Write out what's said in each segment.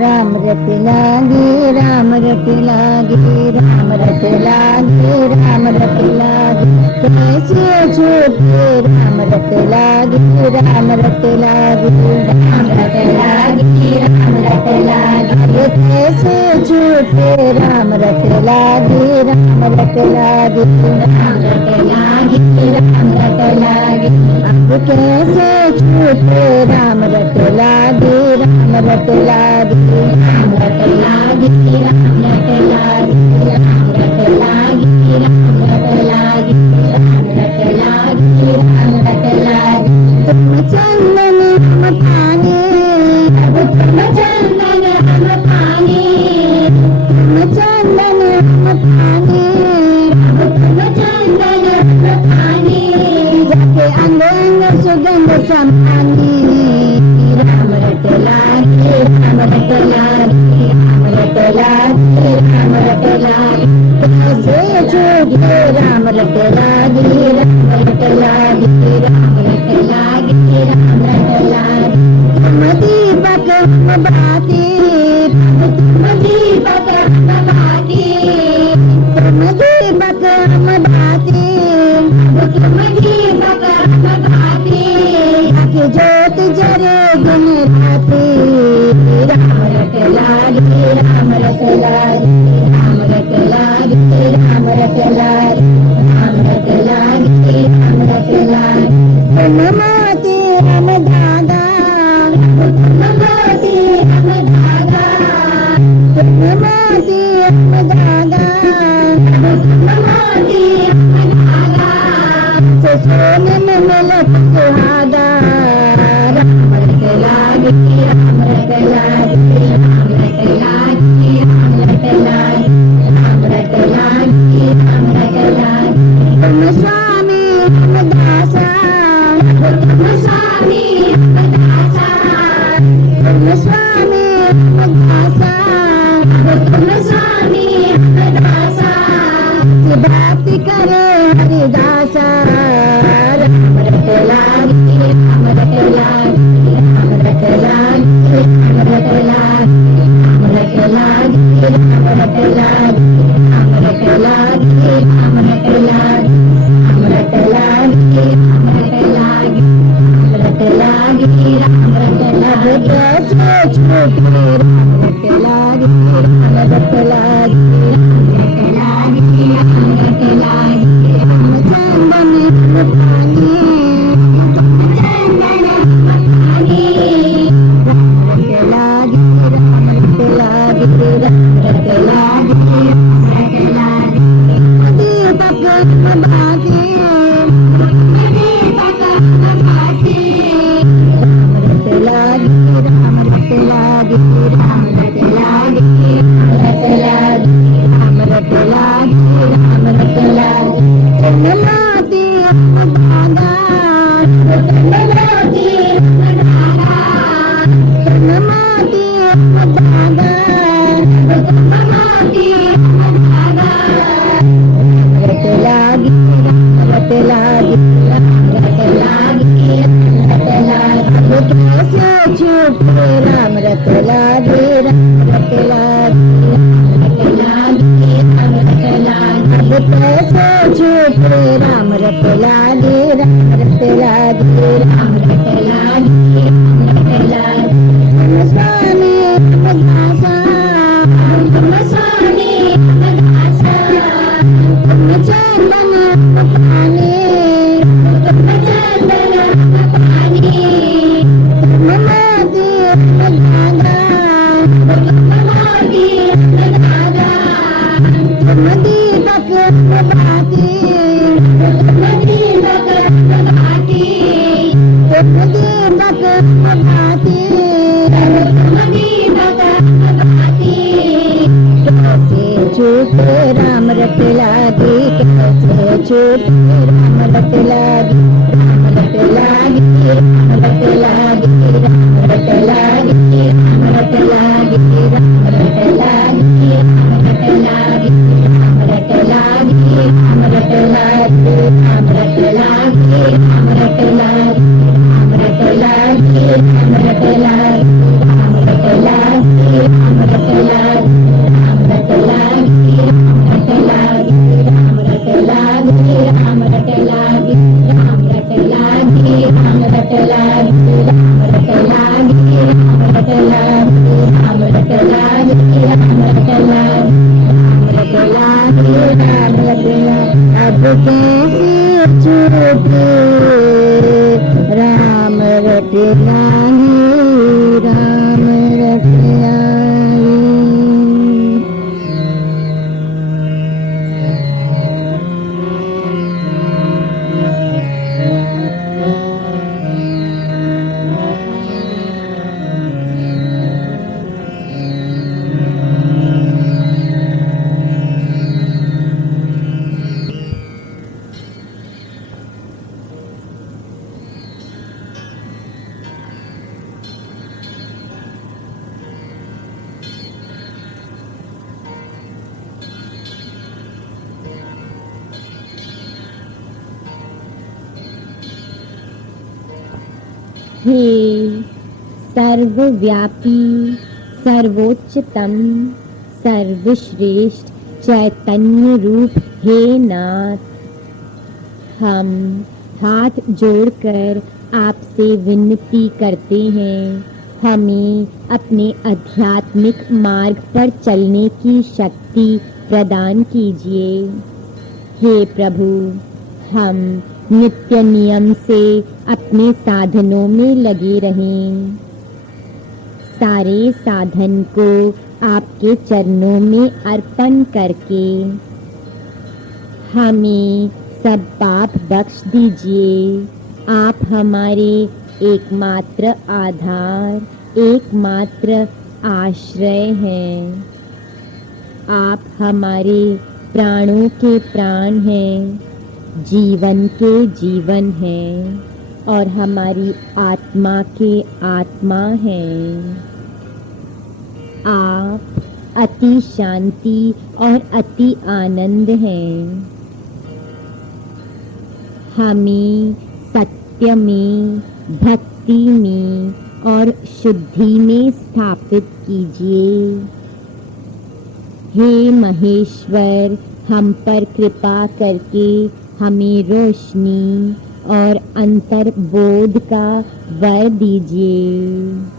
राम रत लागे राम रत लागे राम रत लागे राम रत लागे कैसे छूटे राम रत लागे राम रत लागे राम रत लागे राम रत लागे कैसे छूटे राम रत लागे राम रत लागे राम रत लागे राम रत लागे अब कैसे छूटे राम रत लागे राम रत लागे राम रत लागे राम रत लागे राम रत लागे राम रत लागे राम रत लागे राम रत लागे तुम चंदन हम पानी अब तुम चंदन हम पानी तुम चंदन हम पानी अब तुम चंदन हम पानी जाके अंग अंग सुगंध समानी राम रत लागे राम रत लागे राम रत लागे राम रत लागे कैसे छूटे राम रत लागे राम रत लागे राम रत लागे राम रत लागे तुम दीपक हम बाती तुम दीपक हम बाती तुम दीपक हम बाती तुम दीपक हम बाती आँखें ज्योत जरे दिन राती राम रत लागे राम रत लागे राम रत लागे राम रत लागे राम रत लागे राम रत लागे तुम मोती हम धागा तुम मोती हम धागा तुम मोती हम धागा तुम मोती हम धागा से सोने में मिलत सुहागा राम रत लागे राम रत लागे राम रत लागे राम रत लागे राम रत लागे राम रत लागे तुम स्वामी हम दासा तुम स्वामी हम दासा तुम स्वामी हम दासा तुम स्वामी हम दासा बाती करे हरिदासा राम रत लागे राम रत लागे राम रत लागे राम रत लागे राम रत लागे राम रत लागे राम रत लागे राम रत लागे राम रत लागे राम रत लागे राम रत लागे राम रत लागे कैसे छूटे राम रत लागे राम रत लागे राम रत लागे राम रत लागे हम चंदन हम पानी तुम चंदन हम पानी राम रत लागे राम रत लागे राम रत लागे राम रत लागे दीपक हम बाती दीपक हम बाती राम रत लागे राम रत लागे राम रत लागे राम रत लागे राम रत लागे तुम मोती हम धागा तुम मोती हम धागा तुम मोती हम धागा तुम मोती हम धागा राम रत लागे राम रत लागे राम रत लागे राम रत लागे कैसे छूटे राम रत लागे राम रत लागे राम रत लागे राम रत लागे कैसे छूटे राम रत लागे राम रत लागे राम रत लागे राम रत लागे तुम स्वामी हम दासा तुम स्वामी हम दासा तुम चंदन हम पानी तुम चंदन हम पानी तुम मोती हम धागा तुम मोती हम धागा तुम दीपक हम बाती तुम दीपक हम बाती तुम दीपक हम बाती तुम दीपक हम बाती कैसे छूटे राम रत लागे कैसे छूटे राम रत लागे राम रत लागे राम रत लागे राम रत लागे राम रत लागे राम रत लागे राम रत लागे राम रत लागे राम रत लागे राम रत लागे राम रत लागे राम रत लागे राम रत लागे राम रत लागे कैसे छूटे राम रट लागे राम रट लागे। हे सर्वव्यापी सर्वोच्चतम सर्वश्रेष्ठ चैतन्य रूप हे नाथ, हम हाथ जोड़कर आपसे विनती करते हैं, हमें अपने आध्यात्मिक मार्ग पर चलने की शक्ति प्रदान कीजिए। हे प्रभु, हम नित्य नियम से अपने साधनों में लगे रहें, सारे साधन को आपके चरणों में अर्पण करके हमें सब पाप बख्श दीजिए। आप हमारे एकमात्र आधार, एकमात्र आश्रय हैं। आप हमारे प्राणों के प्राण हैं, जीवन के जीवन हैं और हमारी आत्मा के आत्मा हैं। आप अति शांति और अति आनंद हैं। हमें सत्य में, भक्ति में और शुद्धि में स्थापित कीजिए। हे महेश्वर, हम पर कृपा करके हमें रोशनी और अंतर्बोध का वर दीजिए।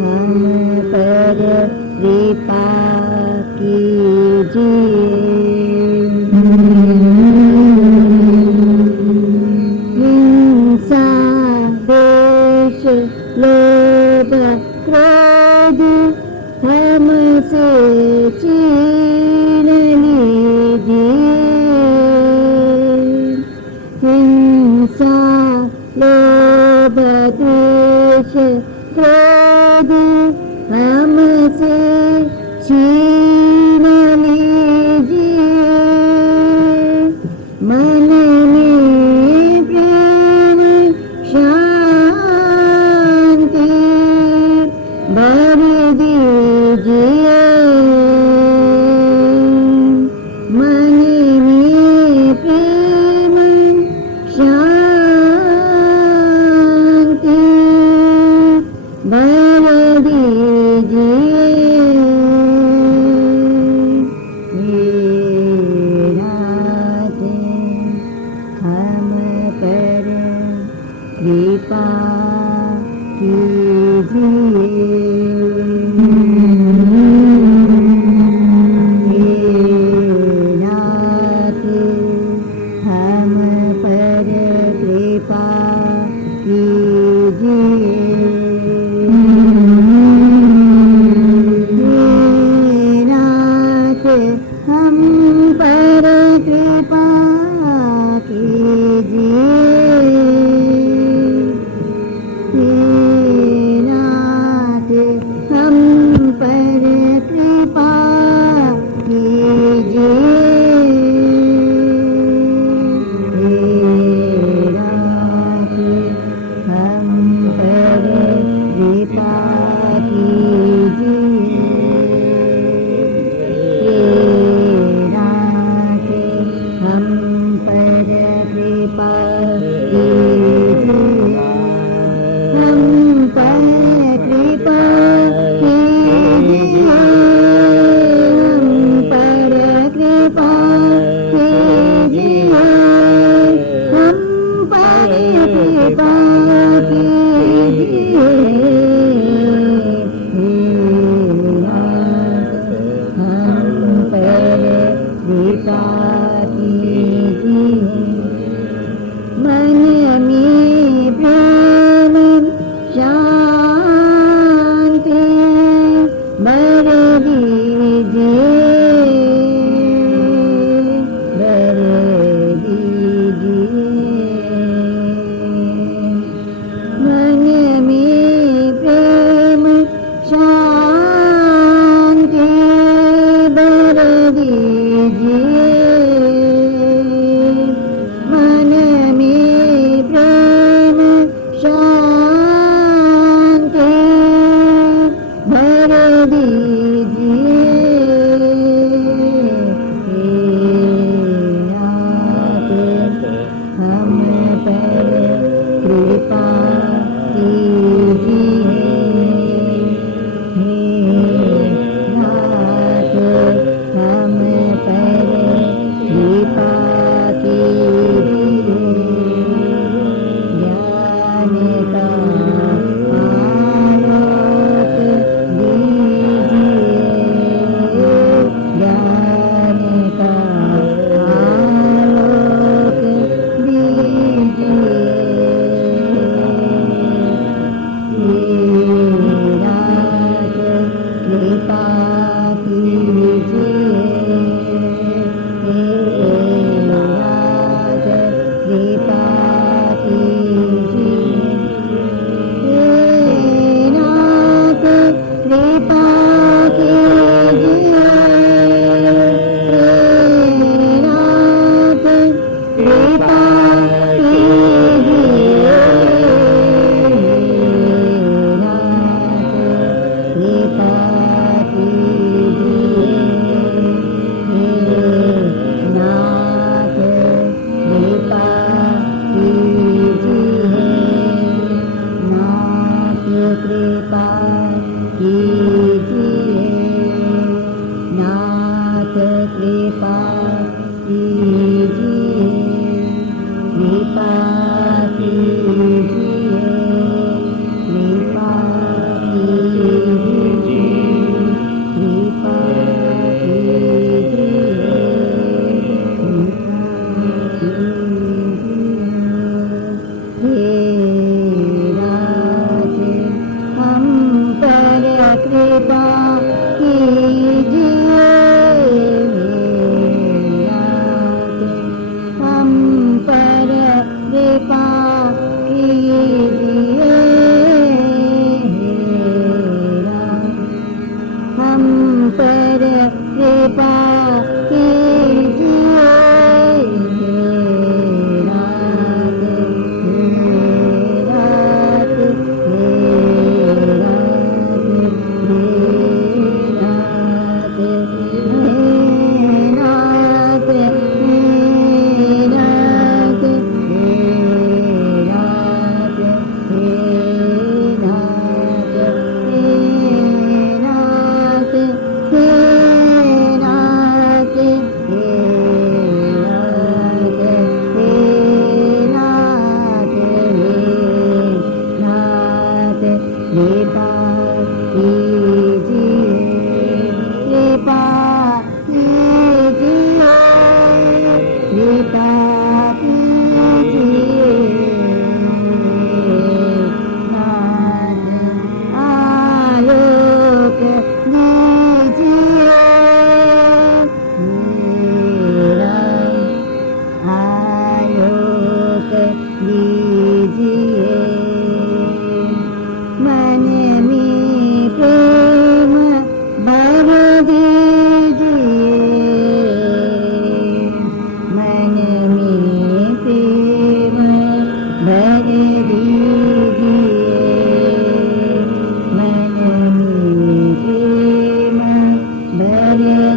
हम पर कृपा की हिंसा द्वेष लोभ क्रोध हमसे छीन लीजिए। हिंसा लोभ द्वेष क्रोध हमसे छीन लीजिए। मन में प्रेम शांति भर दीजिए। मन में प्रेम शांति भर दीजिए। हे नाथ हम पर कृपा हम पर कृपा कीजिए। हे नाथ हम पर कृपा कीजिए। हे नाथ हम पर कृपा कीजिए। हे नाथ हम पर कृपा कीजिए। हम पर कृपा कीजिए। हम पर कृपा कीजिए। हम पर कृपा कीजिए। हे नाथ हम पर कृपा कीजिए। मन में प्रेम शांति भर दीजिए। भर दीजिए। मन में प्रेम शांति भर दीजिए। मन में प्रेम शांति भर दीजिए।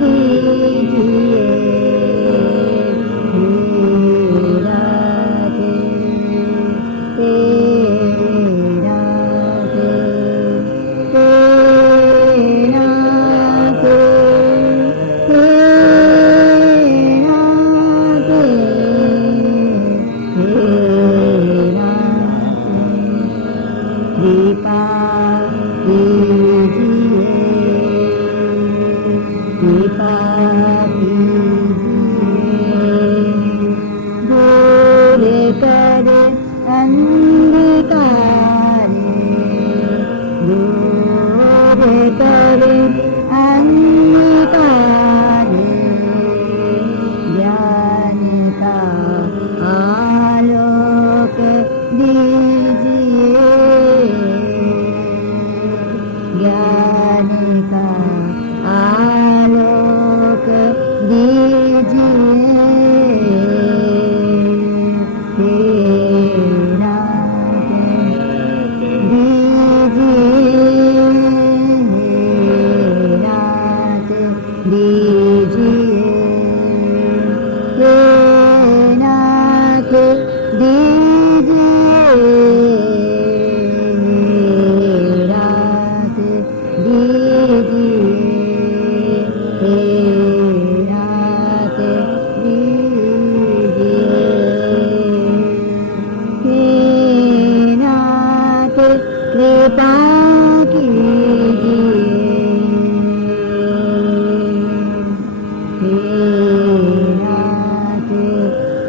दीजिए राधे राधे कृपा कीजिए कृपा कीजिए दूर कर अंधकार दूर कर अंधकार ज्ञान का आलोक दीजिए ज्ञान का आलोक दीजिए तेरा कृपा कीजिए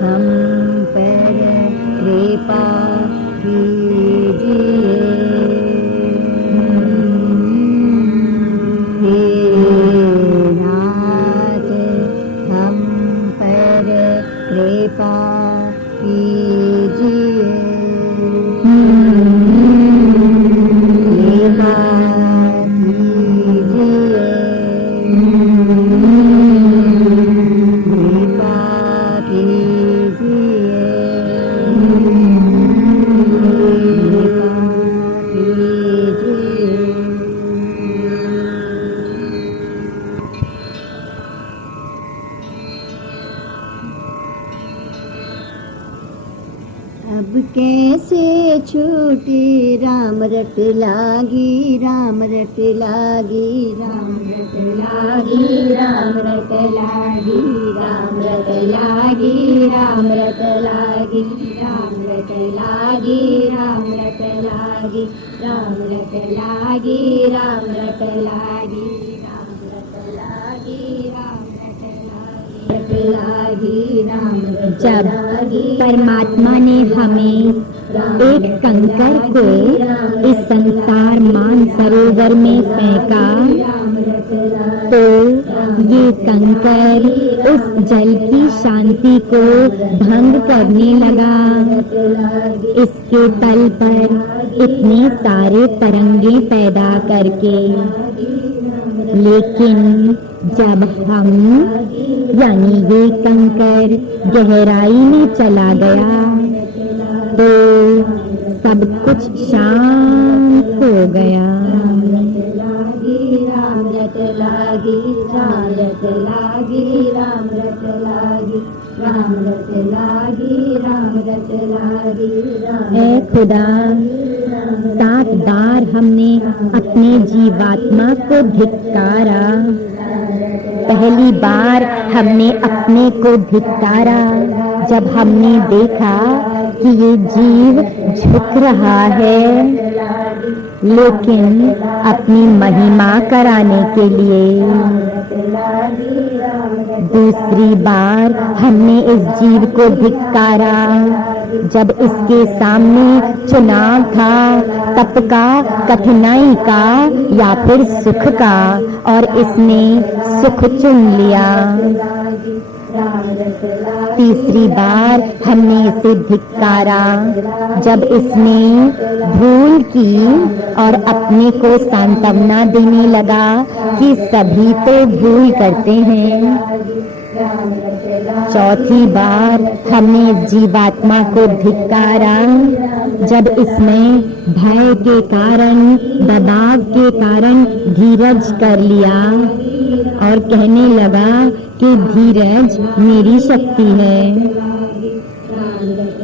हम पर कृपा कीजिए हम पर कृपा कीजिए अब कैसे छूटी राम रट लागी राम रट लागी राम रट लागी राम रट लागी राम रट लागी राम रट लागी राम रट लागी राम रट लागी राम रट लागी राम रट लागी राम रट लागी राम रट लागी राम रट जब परमात्मा ने हमें एक कंकर को इस संसार मान सरोवर में फेंका तो ये कंकर उस जल की शांति को भंग करने लगा। इसके तल पर इतने सारे तरंगे पैदा करके, लेकिन जब हम यानी ये कंकर गहराई में चला गया तो सब कुछ शांत हो गया। राम रट लागी राम रट लागी राम रट लागी राम रट लागी राम रट लागी राम रट लागी। ऐ खुदा, 7 बार हमने अपने जीवात्मा को धिक्कारा। पहली बार हमने अपने को धिक्कारा जब हमने देखा कि ये जीव झुक रहा है, लेकिन अपनी महिमा कराने के लिए। दूसरी बार हमने इस जीव को धिक्कारा जब इसके सामने चुनाव था, तप का, कठिनाई का या फिर सुख का, और इसने सुख चुन लिया। तीसरी बार हमने इसे धिक्कारा जब इसने भूल की और अपने को सांत्वना देने लगा कि सभी तो भूल करते हैं, चौथी बार हमने इस जीवात्मा को धिक्कारा जब इसने भय के कारण, दबाव के कारण धीरज कर लिया और कहने लगा कि धीरज मेरी शक्ति है।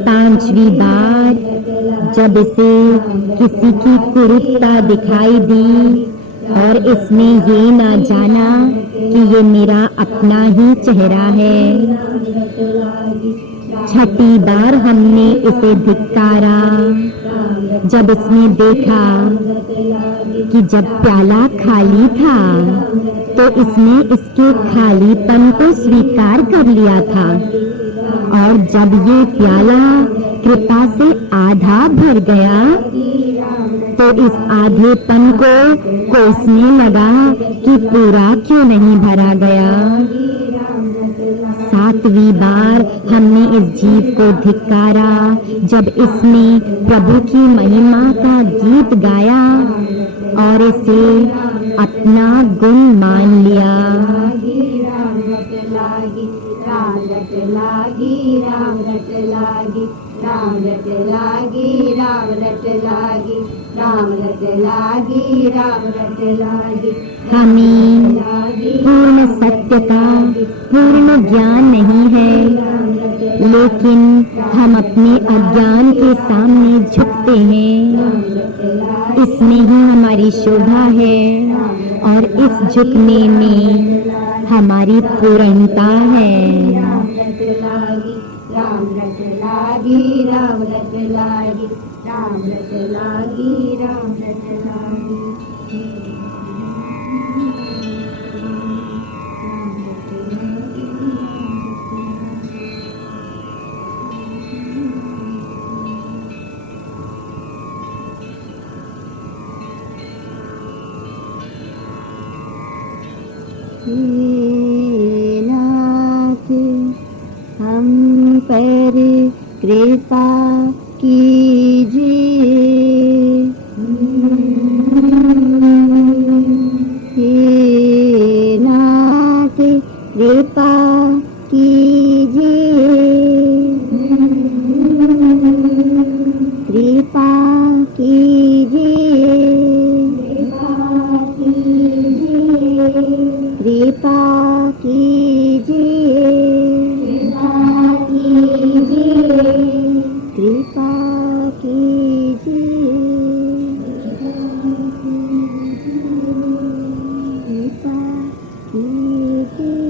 पांचवी बार जब इसे किसी की कुरूपता दिखाई दी और इसने ये ना जाना कि ये मेरा अपना ही चेहरा है। छठी बार हमने इसे धिक्कारा जब इसने देखा कि जब प्याला खाली था तो इसने इसके खालीपन को स्वीकार कर लिया था, और जब ये प्याला कृपा से आधा भर गया तो इस आधेपन को कोसने लगा कि पूरा क्यों नहीं भरा गया। सातवीं बार हमने इस जीव को धिक्कारा जब इसने प्रभु की महिमा का गीत गाया और इसे अपना गुण मान लिया। राम रट लागी, राम रट लागी, राम रट लागी, राम रट लागी, राम रट लागी, राम रट लागी। हमें पूर्ण सत्य का पूर्ण ज्ञान नहीं है, लेकिन हम अपने अज्ञान के सामने झुकते हैं। इसमें ही हमारी शोभा है और इस झुकने में हमारी पूर्णता है। राम रट लागी, राम रट लागी, राम रट लागी, राम रट लागी, राम रट लागी। नाथ हम पर कृपा कीजिए, हे नाथ कृपा कीजिए, कृपा कीजिए, कृपा कीजिए, कृपा कीजिए, कृपा कीजिए।